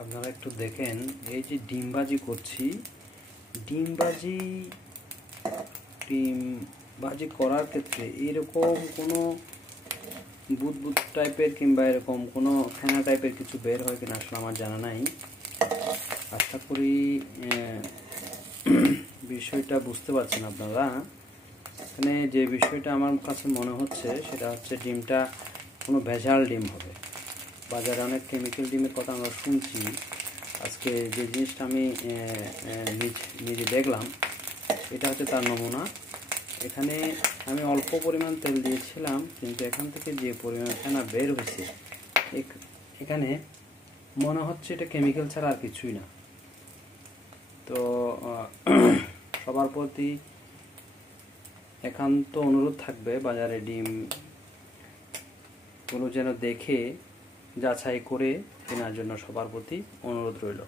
আপনারা একটু দেখেন, এই যে ডিমবাজি করছি, ডিমবাজি করার ক্ষেত্রে এরকম কোনো বুদবুদ টাইপের কিংবা এরকম কোনো ফেনা টাইপের কিছু বের হয় কিনা আসলে আমার জানা নাই। আশা করি বিষয়টা বুঝতে পারছেন আপনারা। এখানে যে বিষয়টা আমার কাছে মনে হচ্ছে সেটা হচ্ছে ডিমটা কোনো ভেজাল ডিম হবে। বাজারে অনেক কেমিক্যাল ডিমের কথা আমরা শুনছি, আজকে যে জিনিসটা আমি নিজে দেখলাম এটা হচ্ছে তার নমুনা। এখানে আমি অল্প পরিমাণ তেল দিয়েছিলাম, কিন্তু এখান থেকে যে পরিমাণ ফেনা বের হয়েছে এখানে মনে হচ্ছে এটা কেমিক্যাল ছাড়া আর কিছুই না। তো সবার প্রতি একান্ত অনুরোধ থাকবে, বাজারে ডিম গুলো যেন দেখে যাচাই করে কেনার জন্য সবার প্রতি অনুরোধ রইল।